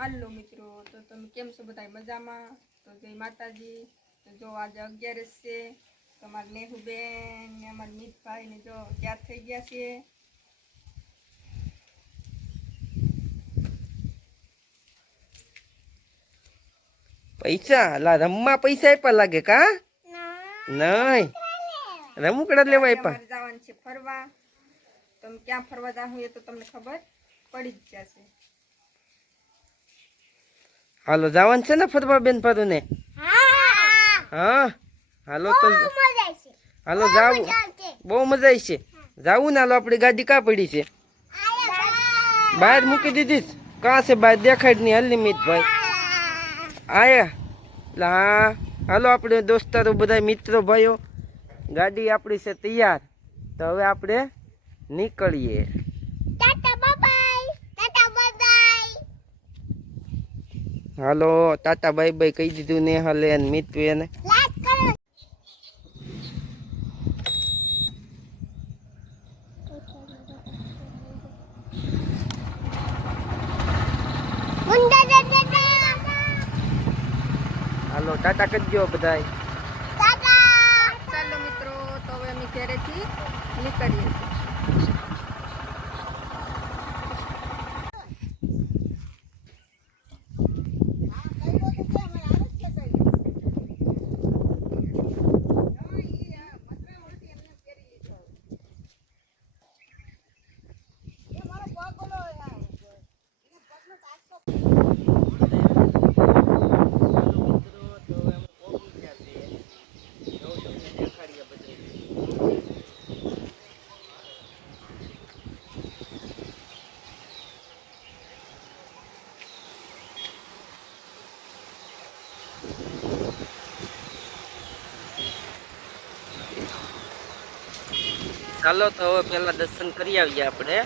હાલો મિત્રો, તો તમે કેમ છો? બધા મજામાં? તો જય માતાજી. તો જો આજે 11 છે, તો અમારા નેહુબેન ને અમારા મિતભાઈ ને જો તૈયાર થઈ ગયા છે. પૈસા લા રમવા પૈસા આપ્યા લાગે કા નહીં રમકડા લેવા આપ્યા. અમારે જવાનું છે ફરવા. તમે ક્યાં ફરવા જાવ એ તો તમને ખબર પડી જ જશે. હાલો જવાનું છે ને ફરવા બેન પારું ને? હા હાલો તો હાલો જાવું, બહુ મજા આવી છે. જાવું ને હાલો, આપણી ગાડી કાં પડી છે? બહાર મૂકી દીધી કાં છે? બહાર દેખાડ નહીં. હલ્લી મિતભાઈ આયા હા હાલો, આપણે દોસ્તારો બધા મિત્રો ભાઈઓ, ગાડી આપણી છે તૈયાર. તો હવે આપણે નીકળીએ. હાલો ટાટા બાય બાય કહી દીધું ને હાલે મિત્વે ને. હાલો ટાટા કરજો બધાય. ચાલો મિત્રો, તો હવે અમે ઘરેથી નીકળીએ છીએ. ચાલો તો હવે પેલા દર્શન કરી આવીએ આપણે.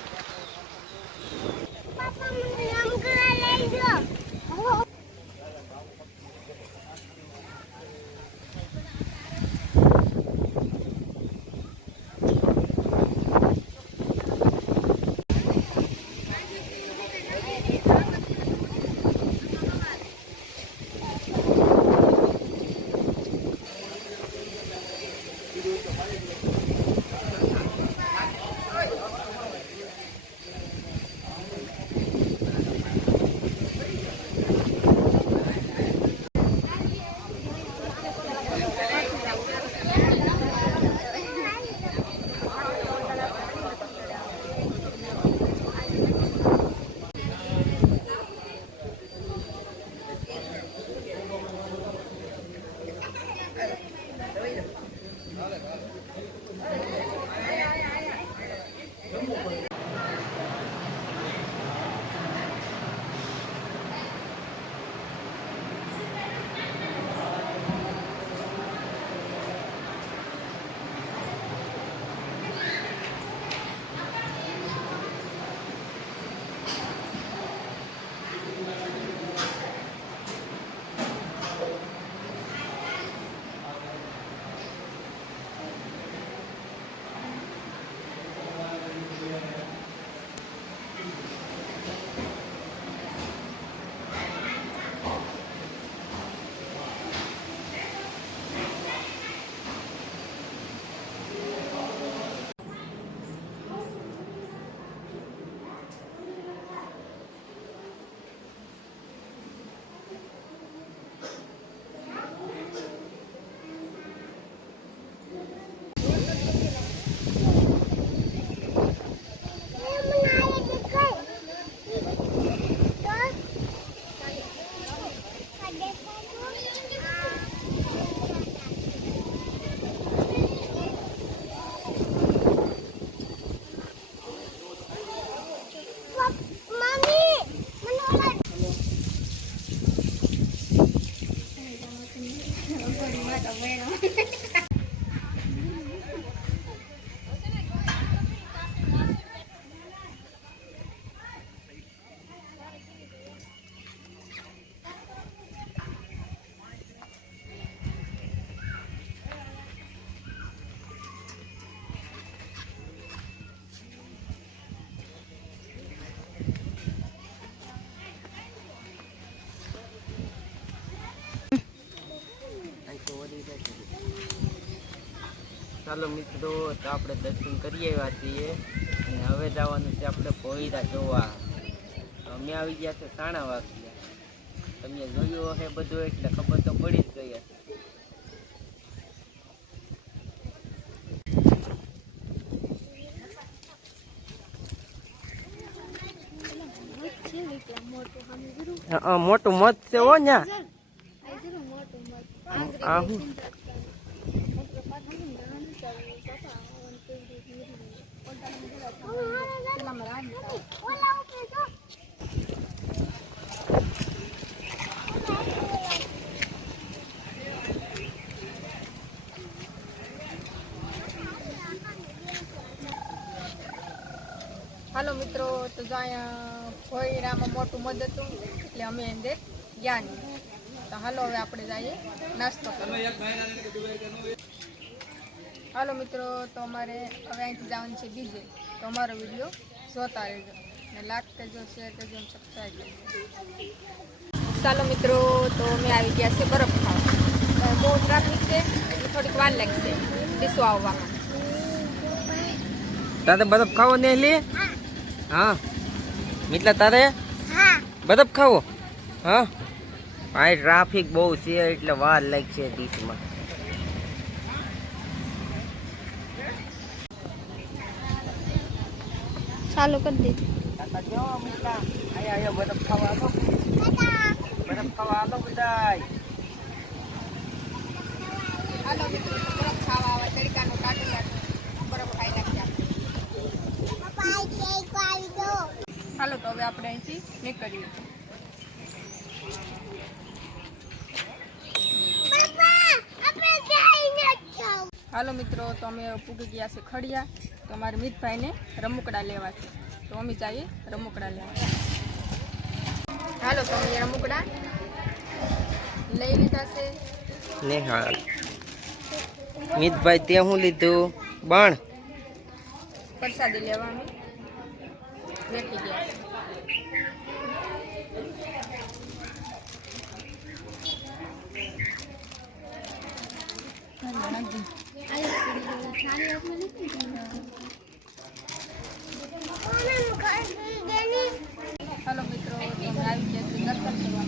હાલો મિત્રો, તો આપણે દર્શન કરી આવ્યા છીએ અને હવે જવાનું છે આપણે ભોયરા જોવા. અમે આવી ગયા છે સાણા વાગ્યા. તમે જોયું હશે બધું એટલે ખબર તો પડી જ ગઈ હશે. મોટું મત છે હો ન્યા. હાલો મિત્રો, તો જો અહીંયા ભોયરામાં મોટું મદ હતું એટલે અમે અંદર ગયા નહીં. તો હાલો હવે આપણે જઈએ નાસ્તો કરવા. હાલો મિત્રો, તો અમારે હવે અહીંથી જવાનું છે બીજે. તો અમારો વિડીયો જોતા રહેજો ને લાઈક કરજો, શેર કરજો અને સબસ્ક્રાઈબ કરજો. ચાલો મિત્રો, તો અમે આવી ગયા છે બરફ ખાવા. બહુ ટ્રાફિક છે એટલે થોડીક વાર લાગશે ડીસો આવવામાં. તારે બરફ ખાવો ને લે? હા મિતલા તારે બરફ ખાવો? હા આ ટ્રાફિક બહુ છે એટલે વાર લાગશે ડીશમાં. ચાલુ કરી દીધું. બરફ ખાવા આવો, બરફ ખાવા આવો બધાય. હાલો મિત્રો, બરફ ખાવા આવે તડકાનો કાઢી બરફ ખાઈ નાખ્યા. હાલો તો હવે આપણે અહીંથી નીકળીએ. હાલો મિત્રો, તો અમે પૂગી ગયા છે ખડિયા. તો અમારે મિતભાઈને રમકડા લેવા છે, તો અમે જઈએ રમકડા લેવા. હાલો તો અમે રમકડા લઈ લીધા છે. ને હા મિતભાઈ તે હું લીધું? બાણ પ્રસાદી લેવા અમે બેઠી ગયા છે. હાલો મિત્રો, તો અમે આવી ગયા છીએ દર્શન કરવા.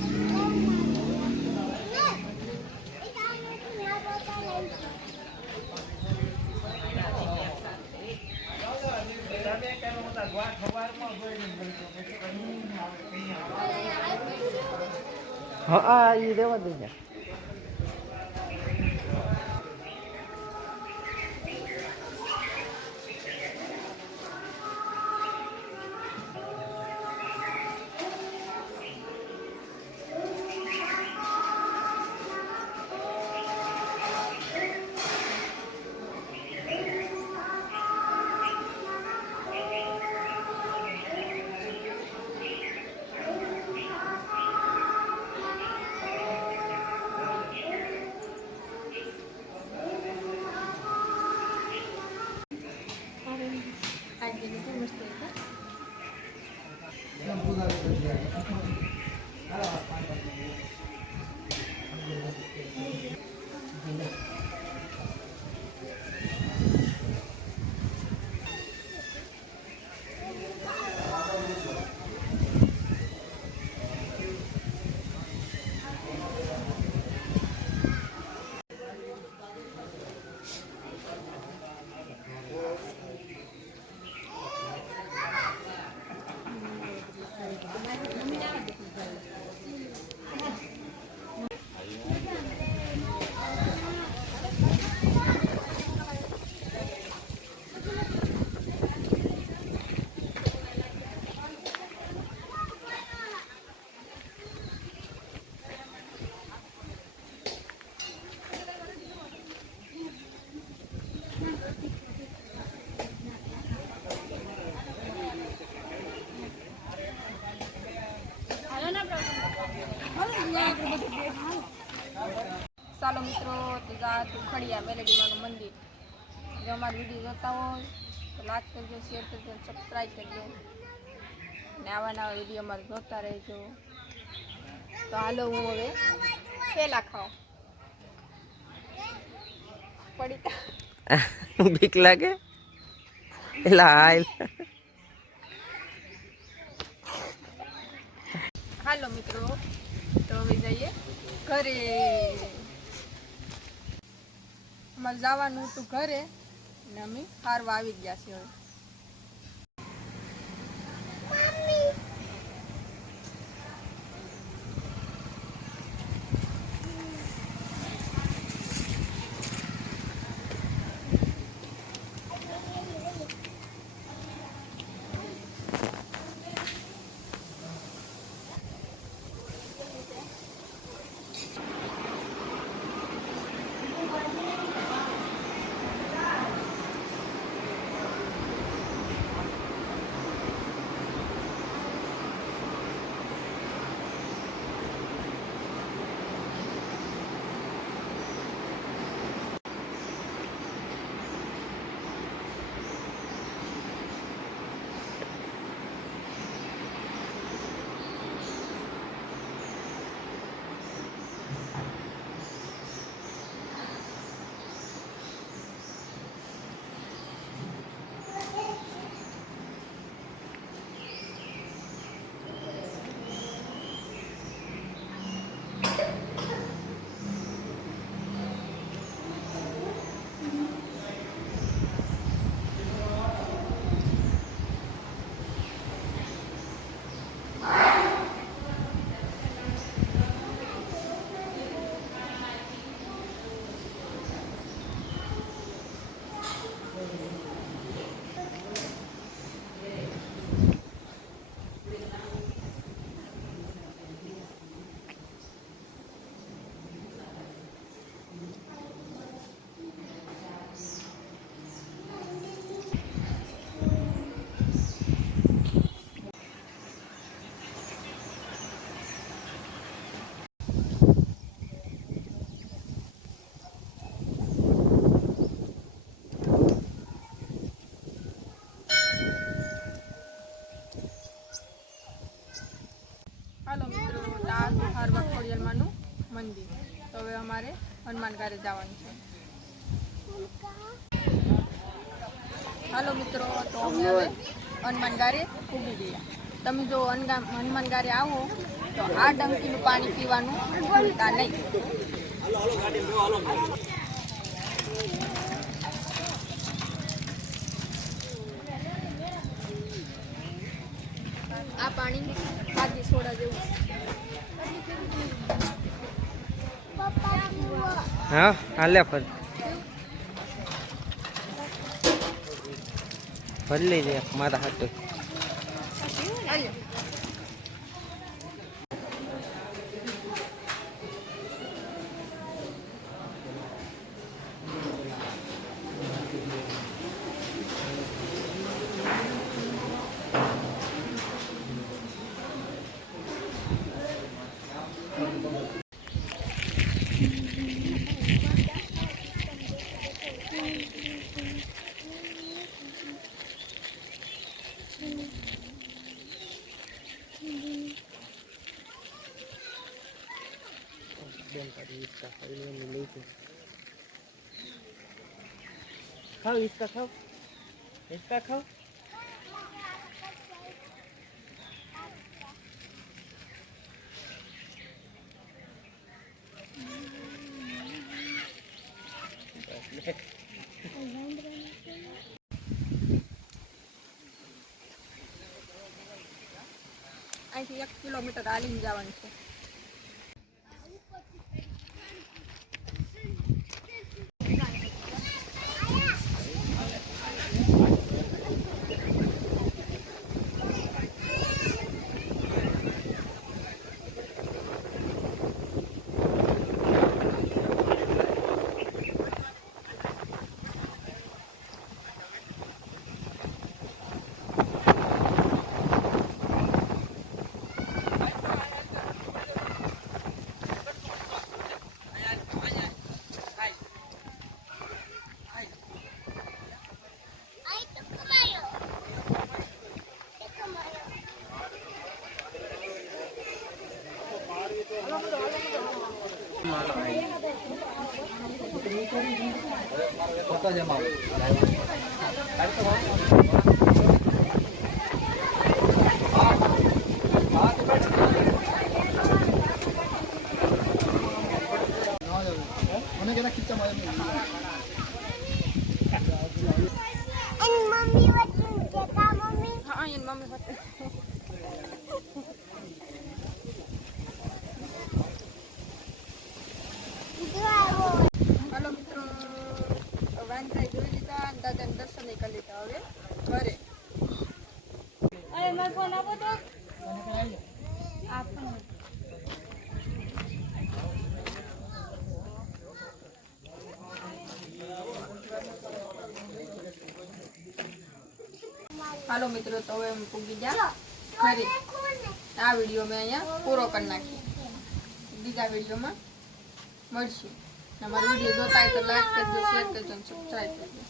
હા એ રેવા દે ને. ચાલો મિત્રો, તો જાતું ખડિયા મેલેડીમાનું મંદિર. જો અમારો વિડીયો જોતા હોય તો લાઈક કરજો, શેર કરજો, સબસ્ક્રાઈબ કરજો ને આવા નવા વિડીયો અમારે જોતા રહેજો. તો હાલો હું હવે પેલા ખાઓ પડીતા. બીક લાગે એલા હાલ. હાલો મિત્રો, તો હવે જઈએ ઘરે. અમારે જવાનું હતું ઘરે ને અમે હારવા આવી ગયા છીએ હવે. હાલો મિત્રો, આ હારવા ખોડિયાલમાંનું મંદિર. તો હવે અમારે હનુમાનગારે જવાનું છે. હાલો મિત્રો, તો અમે હવે હનુમાનગારે ઉભી ગયા. તમે જો હનુમાનગારે આવો તો આ ડંકીનું પાણી પીવાનું ભૂલતા નહીં. આ પાણી ખાદી સોડા જેવું. હા હાલે ફર ફર લઈ જાય મારા હાથ. આયો. खाओ इसका खाओ इसका खाओ. અહીંથી 1 કિલોમીટર હાલીને જવાનું છે. હા એની મમ્મી હોતે હાલો મિત્રો વાંધાઈ જોઈ લીધા અને દાદાને દર્શન કરી લીધા હવે ઘરે અરે મારો ફોન આપો તો આપો હાલો મિત્રો તો હવે અમે પૂગી ગયા ઘરે આ વિડીયો મેં અહીંયા પૂરો કરી નાખીએ બીજા વિડીયોમાં મળશું અમારો વિડીયો જોતા હોય તો લાઈક કરજો શેર કરજો અને સબસ્ક્રાઈબ કરજો